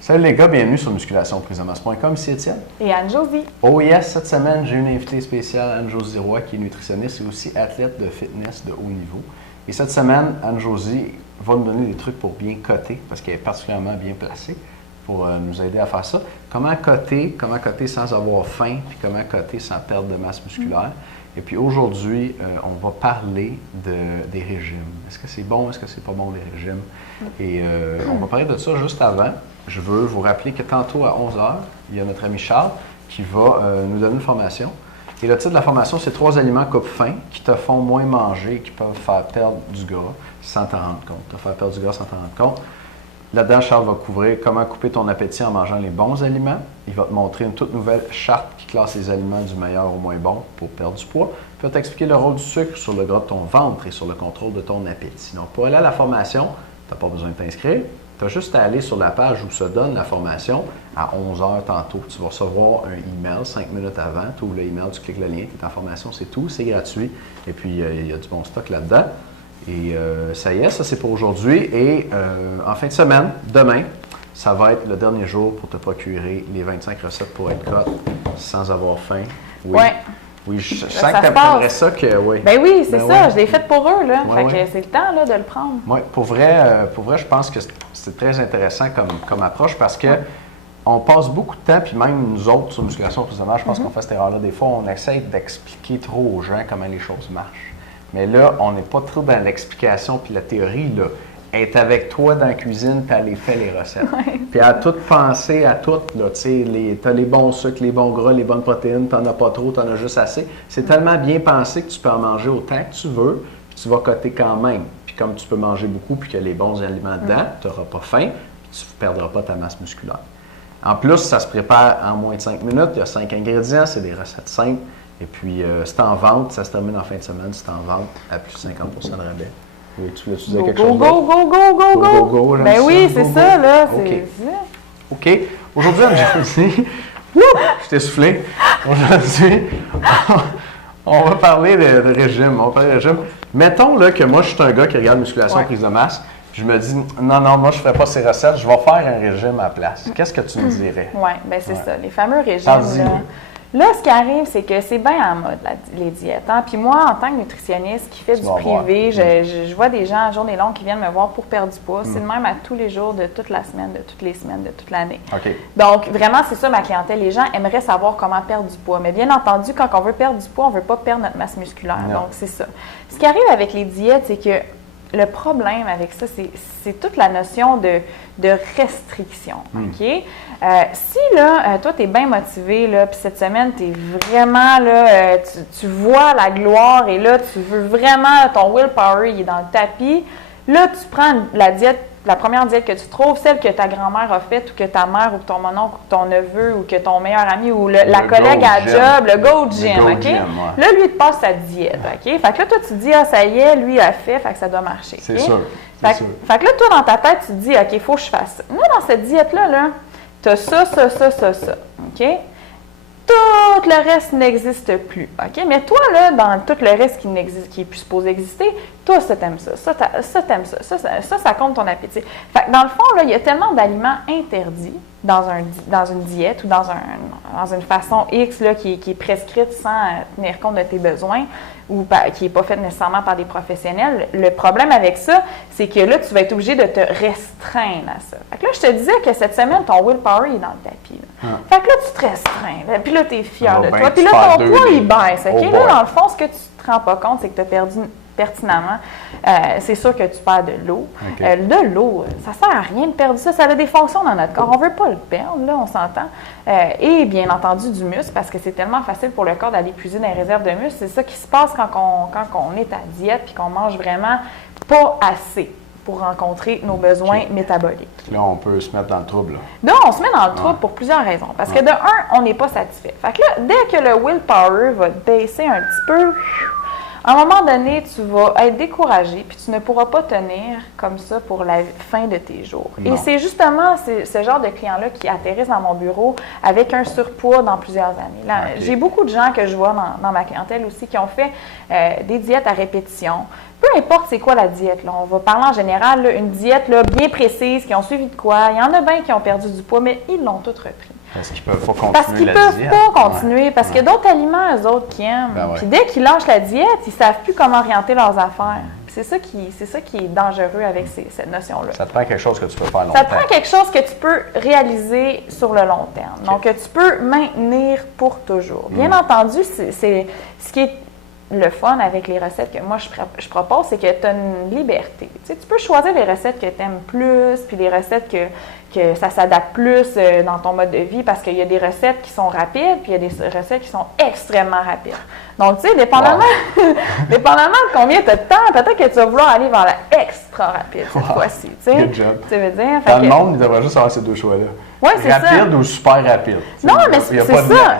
Salut les gars, bienvenue sur musculationprisemas.com, ici Étienne. Et Anne-Josie. Oh yes, cette semaine, j'ai une invitée spéciale, Anne-Josie Roy, qui est nutritionniste et aussi athlète de fitness de haut niveau. Et cette semaine, Anne-Josie va nous donner des trucs pour bien coter, parce qu'elle est particulièrement bien placée pour nous aider à faire ça. Comment coter sans avoir faim, puis comment coter sans perdre de masse musculaire. Et puis aujourd'hui, on va parler des régimes. Est-ce que c'est bon, est-ce que c'est pas bon les régimes? Et on va parler de ça juste avant. Je veux vous rappeler que tantôt à 11h, il y a notre ami Charles qui va nous donner une formation. Et le titre de la formation, c'est 3 aliments coupe-faim qui te font moins manger et qui peuvent faire perdre du gras sans t'en rendre compte. Te faire perdre du gras sans t'en rendre compte. Là-dedans, Charles va couvrir comment couper ton appétit en mangeant les bons aliments. Il va te montrer une toute nouvelle charte qui classe les aliments du meilleur au moins bon pour perdre du poids. Il va t'expliquer le rôle du sucre sur le gras de ton ventre et sur le contrôle de ton appétit. Donc, pour aller à la formation, tu n'as pas besoin de t'inscrire. Tu as juste à aller sur la page où se donne la formation à 11h tantôt. Tu vas recevoir un email 5 minutes avant. Tu ouvres le email, tu cliques le lien, tu es en formation, c'est tout, c'est gratuit. Et puis, il y a du bon stock là-dedans. Et ça y est, ça c'est pour aujourd'hui. Et en fin de semaine, demain, ça va être le dernier jour pour te procurer les 25 recettes pour être cote sans avoir faim. Oui. Ouais. Oui, je sens que tu aimerais ça que. Oui. Ben oui, c'est ça. Ouais. Je l'ai fait pour eux, là. Ouais, fait que c'est le temps là, de le prendre. Oui, pour vrai, je pense que c'est très intéressant comme approche parce que on passe beaucoup de temps, puis même nous autres sur Musculation Prisonnière, je pense qu'on fait cette erreur-là. Des fois, on essaie d'expliquer trop aux gens comment les choses marchent. Mais là, on n'est pas trop dans l'explication puis la théorie, là. Être avec toi dans la cuisine, puis elle fait les recettes. Ouais. Puis à tout penser, à tout, là, tu sais, t'as les bons sucres, les bons gras, les bonnes protéines, t'en as pas trop, t'en as juste assez. C'est tellement bien pensé que tu peux en manger autant que tu veux, puis tu vas coter quand même. Puis comme tu peux manger beaucoup, puis qu'il y a les bons aliments dedans, tu n'auras pas faim, puis tu ne perdras pas ta masse musculaire. En plus, ça se prépare en moins de 5 minutes, il y a 5 ingrédients, c'est des recettes simples. Et puis, c'est en vente, ça se termine en fin de semaine, c'est en vente à plus de 50% de rabais. Oui, tu voulais-tu dire quelque chose d'autre? Go, ben oui, c'est ça, là. OK. Aujourd'hui, Anne-Josie, je t'ai soufflé. Aujourd'hui, on va parler de régime. Mettons là, que moi, je suis un gars qui regarde Musculation Prise de masse, puis je me dis, non, moi, je ne ferai pas ces recettes, je vais faire un régime à la place. Qu'est-ce que tu me dirais? Oui, bien c'est ça. Les fameux régimes, là, ce qui arrive, c'est que c'est bien en mode, les diètes. Hein? Puis moi, en tant que nutritionniste qui fait du privé, je vois des gens à journée longue qui viennent me voir pour perdre du poids. C'est le même à tous les jours de toute la semaine, de toutes les semaines, de toute l'année. Okay. Donc, vraiment, c'est ça ma clientèle. Les gens aimeraient savoir comment perdre du poids. Mais bien entendu, quand on veut perdre du poids, on ne veut pas perdre notre masse musculaire. Non. Donc, c'est ça. Ce qui arrive avec les diètes, c'est que le problème avec ça, c'est toute la notion de restriction, OK? Si, là, toi, tu es bien motivé, là, puis cette semaine, tu es vraiment, là, tu vois la gloire et là, tu veux vraiment, ton willpower, il est dans le tapis, là, tu prends la diète, la première diète que tu trouves, celle que ta grand-mère a faite ou que ta mère ou que ton mononcle ou ton neveu ou que ton meilleur ami ou la collègue à job, le go gym, OK? Là, lui, il te passe sa diète, OK? Fait que là, toi, tu te dis, ah, ça y est, lui, il a fait que ça doit marcher. C'est sûr. Fait que là, toi, dans ta tête, tu te dis, OK, il faut que je fasse ça. Moi, dans cette diète-là, là, tu as ça, OK? Tout le reste n'existe plus, OK? Mais toi, là, dans tout le reste qui est plus supposé exister, toi, ça, t'aimes ça, ça, t'aimes ça compte ton appétit. Fait que dans le fond, là, il y a tellement d'aliments interdits dans une diète ou dans une façon X là, qui est prescrite sans tenir compte de tes besoins ou qui n'est pas faite nécessairement par des professionnels. Le problème avec ça, c'est que là, tu vas être obligé de te restreindre à ça. Fait que là, je te disais que cette semaine, ton willpower est dans le tapis. Fait que là, tu te restreins. Là, puis là, tu es fier de toi. Puis là, ton poids, il baisse. Okay? Là, dans le fond, ce que tu ne te rends pas compte, c'est que tu as perdu pertinemment. C'est sûr que tu perds de l'eau. Okay. De l'eau, ça ne sert à rien de perdre ça. Ça a des fonctions dans notre corps. On ne veut pas le perdre, là, on s'entend. Et bien entendu, du muscle, parce que c'est tellement facile pour le corps d'aller puiser dans les réserves de muscle. C'est ça qui se passe quand on est à diète puis qu'on mange vraiment pas assez pour rencontrer nos besoins métaboliques. Là, on peut se mettre dans le trouble. Là. Donc, on se met dans le trouble pour plusieurs raisons. Parce que de un, on n'est pas satisfait. Fait que là, dès que le willpower va baisser un petit peu, à un moment donné, tu vas être découragé, puis tu ne pourras pas tenir comme ça pour la fin de tes jours. Non. Et c'est justement ce genre de clients-là qui atterrissent dans mon bureau avec un surpoids dans plusieurs années. Là, OK. J'ai beaucoup de gens que je vois dans ma clientèle aussi qui ont fait des diètes à répétition. Peu importe c'est quoi la diète, là. On va parler en général, là, une diète là, bien précise, qui ont suivi de quoi. Il y en a bien qui ont perdu du poids, mais ils l'ont toutes repris. Parce qu'ils ne peuvent pas continuer Parce qu'ils la peuvent diète. pas continuer, parce Ouais. qu'il y a d'autres aliments, eux autres, qui aiment. Ben ouais. Puis dès qu'ils lâchent la diète, ils savent plus comment orienter leurs affaires. C'est ça qui est dangereux avec cette notion-là. Ça te prend quelque chose que tu peux faire longtemps. Ça te prend quelque chose que tu peux réaliser sur le long terme. Donc, que tu peux maintenir pour toujours. Bien entendu, c'est ce qui est le fun avec les recettes que moi je propose, c'est que tu as une liberté. Tu sais, tu peux choisir les recettes que tu aimes plus, puis les recettes que ça s'adapte plus dans ton mode de vie, parce qu'il y a des recettes qui sont rapides, puis il y a des recettes qui sont extrêmement rapides. Donc, tu sais, dépendamment de combien tu as de temps, peut-être que tu vas vouloir aller vers la extra rapide cette fois-ci. Tu sais. Good job. Tu veux dire? Dans le monde, il devrait juste avoir ces deux choix-là. Ouais, c'est ça. Rapide ou super rapide. Non, mais Il y a c'est pas de- ça.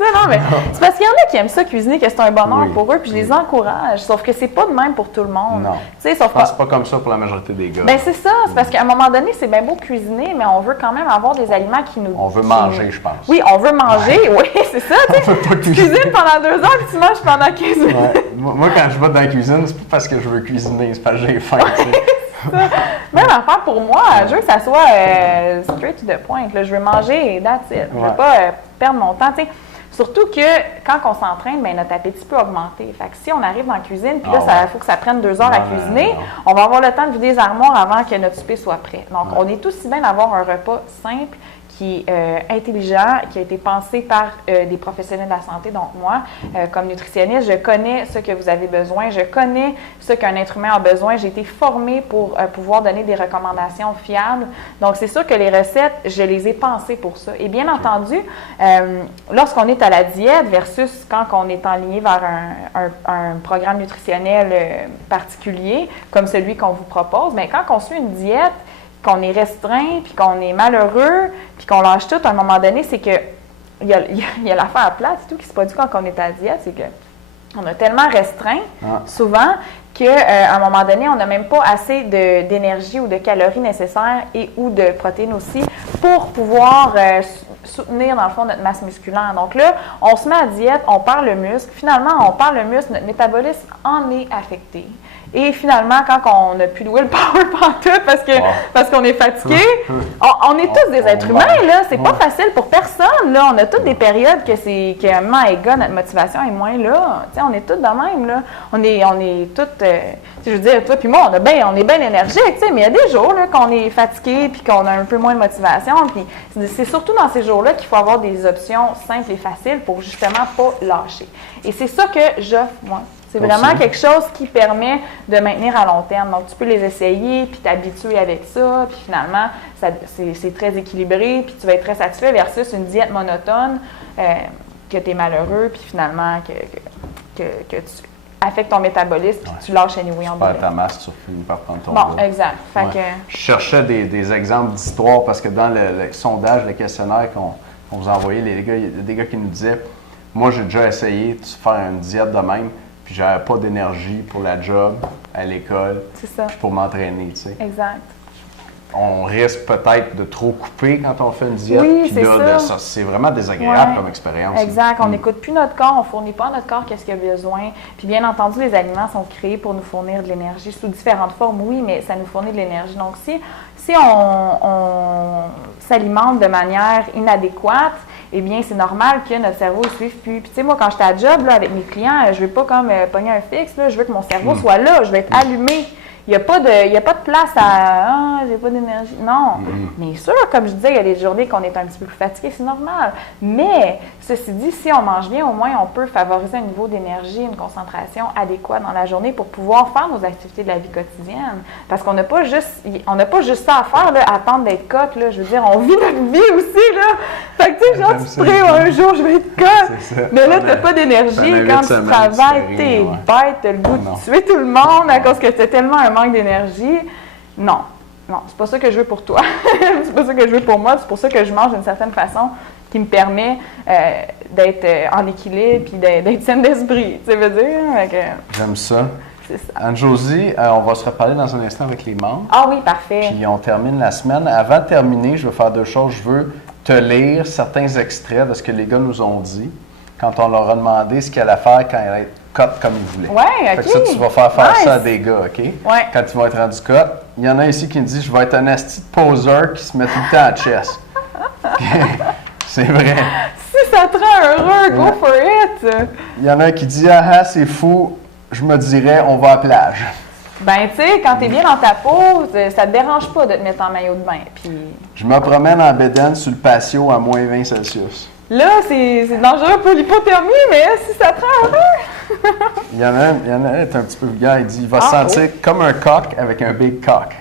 C'est ça, non, mais c'est parce qu'il y en a qui aiment ça cuisiner, que c'est un bonheur Oui. pour eux, puis je les encourage. Sauf que c'est pas de même pour tout le monde. Non. Tu sais, sauf Je pense que que c'est pas comme ça pour la majorité des gars. ben c'est ça, c'est parce qu'à un moment donné, c'est bien beau cuisiner, mais on veut quand même avoir des aliments qui nous... On veut qui manger, nous- je pense. Oui, on veut manger, oui, c'est ça, tu sais. On veut pas Tu cuisiner. cuisines pendant 2 heures, puis tu manges pendant 15 minutes. Ouais. Moi, quand je vais dans la cuisine, c'est pas parce que je veux cuisiner, c'est parce que j'ai faim. Tu sais. Même affaire pour moi, je veux que ça soit straight to the point. Là. Je veux manger et that's it. Je veux Ouais. pas perdre mon temps. Tu sais. Surtout que quand on s'entraîne, ben, notre appétit peut augmenter. Fait que si on arrive dans la cuisine, puis là, Ah il faut que ça prenne 2 heures à Non, cuisiner, non. on va avoir le temps de vider les armoires avant que notre souper soit prêt. Donc, on est aussi bien d'avoir un repas simple, qui est intelligent, qui a été pensé par des professionnels de la santé, donc moi, comme nutritionniste, je connais ce que vous avez besoin, je connais ce qu'un être humain a besoin, j'ai été formée pour pouvoir donner des recommandations fiables. Donc, c'est sûr que les recettes, je les ai pensées pour ça. Et bien entendu, lorsqu'on est à la diète versus quand on est enligné vers un programme nutritionnel particulier, comme celui qu'on vous propose, mais quand on suit une diète, qu'on est restreint, puis qu'on est malheureux, puis qu'on lâche tout, à un moment donné, c'est que il y a l'affaire plate, tout qui se produit quand on est à la diète, c'est que on a tellement restreint, souvent, qu'à un moment donné, on n'a même pas assez d'énergie ou de calories nécessaires et ou de protéines aussi pour pouvoir soutenir, dans le fond, notre masse musculaire. Donc là, on se met à diète, on perd le muscle. Finalement, on perd le muscle, notre métabolisme en est affecté. Et finalement, quand on n'a plus de willpower pantoute parce qu'on est fatigué, on est tous des êtres humains, là. C'est pas facile pour personne, là. On a toutes des périodes que un moment égal, notre motivation est moins là. Tu sais, on est tous de même, là. On est toutes, je veux dire, toi puis moi, on est bien énergique, tu sais, mais il y a des jours, là, qu'on est fatigué puis qu'on a un peu moins de motivation. Puis c'est surtout dans ces jours-là qu'il faut avoir des options simples et faciles pour justement pas lâcher. Et c'est ça que j'offre, moi. C'est vraiment quelque chose qui permet de maintenir à long terme. Donc, tu peux les essayer, puis t'habituer avec ça, puis finalement, c'est très équilibré, puis tu vas être très satisfait versus une diète monotone, que tu es malheureux, puis finalement, que tu affectes ton métabolisme, puis tu lâches anyway en Tu perds bout. ta masse, tu finis par prendre ton Bon, dos. exact. Fait Ouais. Je cherchais des exemples d'histoires parce que dans le sondage, le questionnaire qu'on vous a envoyé, il y a des gars qui nous disaient « Moi, j'ai déjà essayé de faire une diète de même, puis j'avais pas d'énergie pour la job, à l'école, c'est ça. puis pour m'entraîner. » tu sais. Exact. On risque peut-être de trop couper quand on fait une diète. Oui, puis c'est là, ça. C'est vraiment désagréable Ouais. comme expérience. Exact. On n'écoute plus notre corps, on ne fournit pas à notre corps qu'est-ce qu'il a besoin. Puis bien entendu, les aliments sont créés pour nous fournir de l'énergie sous différentes formes, oui, mais ça nous fournit de l'énergie. Donc, si on s'alimente de manière inadéquate, eh bien, c'est normal que notre cerveau ne suive plus. Puis, tu sais, moi, quand j'étais à job là, avec mes clients, je ne veux pas comme pogner un fixe, là, je veux que mon cerveau soit là, je veux être allumé. Il n'y a pas de place à « Ah, j'ai pas d'énergie ». Non. Bien sûr, comme je disais, il y a des journées qu'on est un petit peu plus fatigué, c'est normal. Mais, ceci dit, si on mange bien, au moins, on peut favoriser un niveau d'énergie, une concentration adéquate dans la journée pour pouvoir faire nos activités de la vie quotidienne. Parce qu'on n'a pas juste ça à faire, là, attendre d'être cote, là. Je veux dire, on vit notre vie aussi, là. Fait que, tu sais, genre, tu te prends un jour, je vais être cote. C'est ça. Mais là, tu n'as pas d'énergie. Quand tu travailles, t'es bête, tu as le goût de tuer tout le monde à cause que tu as tellement un manque d'énergie. Non, c'est pas ça que je veux pour toi. C'est pas ça que je veux pour moi. C'est pour ça que je mange d'une certaine façon qui me permet d'être en équilibre puis d'être saine d'esprit, tu veux dire? J'aime ça. C'est ça. Anne-Josie, on va se reparler dans un instant avec les membres. Ah oui, parfait. Puis on termine la semaine. Avant de terminer, je vais faire deux choses. Je veux te lire certains extraits de ce que les gars nous ont dit quand on leur a demandé ce qu'ils allaient faire quand ils allaient être cut comme ils voulaient. Ouais, OK. Fait que ça, tu vas faire Nice. ça à des gars, OK? Ouais. Quand ils vont être rendus cut. Il y en a ici qui me disent « Je vais être un asti de poseur qui se met tout le temps à chess. » C'est vrai. Si ça te rend heureux, go for it! Il y en a un qui dit « Ah, c'est fou. Je me dirais, on va à la plage. » Ben, tu sais, quand t'es bien dans ta peau, ça te dérange pas de te mettre en maillot de bain. Puis Je me promène en bédaine sur le patio à moins 20 Celsius. là, c'est dangereux pour l'hypothermie, mais si ça te rend heureux! Il y en a un, est un petit peu vulgaire, il dit il va se Ah, sentir comme un coq avec un big cock.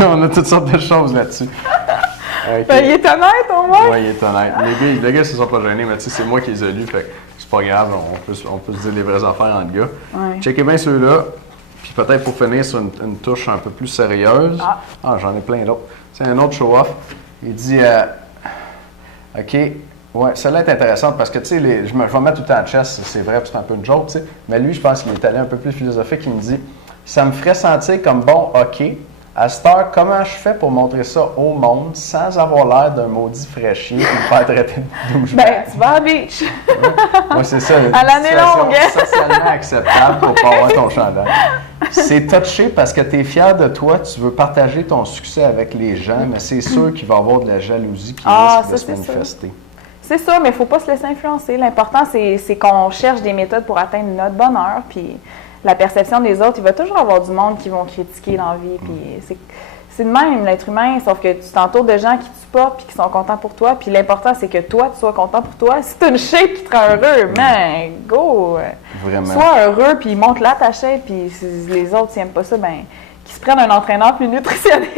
On a toutes sortes de choses là-dessus. Ok. Ben, il est honnête, au moins! Ouais, il est honnête. Les gars, ils se sont pas gênés, mais tu sais, c'est moi qui les ai lus, fait que c'est pas grave, on peut se dire les vraies affaires entre gars. Ouais. Checkez bien ceux-là, puis peut-être pour finir sur une touche un peu plus sérieuse. Ah. J'en ai plein d'autres. C'est un autre show-off. Il dit OK, ouais, celle-là est intéressante parce que, tu sais, je vais mettre tout le temps en chess, c'est vrai, puis c'est un peu une joke, tu sais. Mais lui, je pense qu'il est allé un peu plus philosophique. Il me dit ça me ferait sentir comme bon hockey. À cette heure, comment je fais pour montrer ça au monde sans avoir l'air d'un maudit fraîchier et me faire traiter de douchebag? Ben, tu vas à la beach! Moi, c'est ça. À l'année longue. Socialement acceptable pour pas avoir ton chandail. C'est touché parce que tu es fier de toi, tu veux partager ton succès avec les gens, mais c'est sûr qu'il va y avoir de la jalousie qui risque de se manifester. C'est ça, mais il ne faut pas se laisser influencer. L'important, c'est qu'on cherche des méthodes pour atteindre notre bonheur. Puis la perception des autres, il va toujours avoir du monde qui vont critiquer dans la vie. Puis c'est de même, l'être humain, sauf que tu t'entoures de gens qui te supportent puis qui sont contents pour toi. Puis l'important, c'est que toi, tu sois content pour toi. Si tu as une shape qui te rend heureux, man, go! Vraiment. Sois heureux, puis monte-la ta shape. Puis si les autres n'aiment pas ça, ben qu'ils se prennent un entraîneur plus nutritionniste.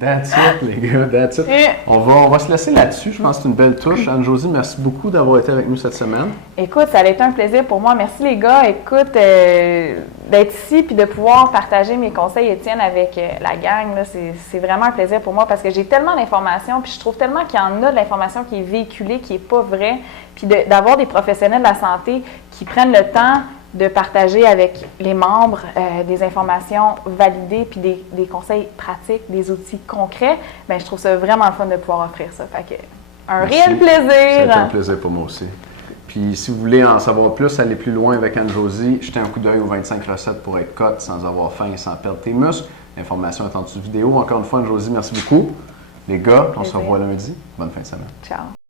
That's it, les gars, that's it. On va se laisser là-dessus. Je pense que c'est une belle touche. Anne-Josie, merci beaucoup d'avoir été avec nous cette semaine. Écoute, ça a été un plaisir pour moi. Merci les gars. Écoute, d'être ici puis de pouvoir partager mes conseils, Étienne, avec la gang, là, c'est vraiment un plaisir pour moi parce que j'ai tellement d'informations puis je trouve tellement qu'il y en a de l'information qui est véhiculée, qui n'est pas vraie, puis d'avoir des professionnels de la santé qui prennent le temps de partager avec les membres des informations validées puis des conseils pratiques, des outils concrets, bien, je trouve ça vraiment le fun de pouvoir offrir ça. Fait que, réel plaisir! C'est un plaisir pour moi aussi. Puis si vous voulez en savoir plus, aller plus loin avec Anne-Josie, jetez un coup d'œil aux 25 recettes pour être cut sans avoir faim et sans perdre tes muscles. L'information est en dessous de vidéo. Encore une fois, Anne-Josie, merci beaucoup. Les gars, on se revoit lundi. Bonne fin de semaine. Ciao!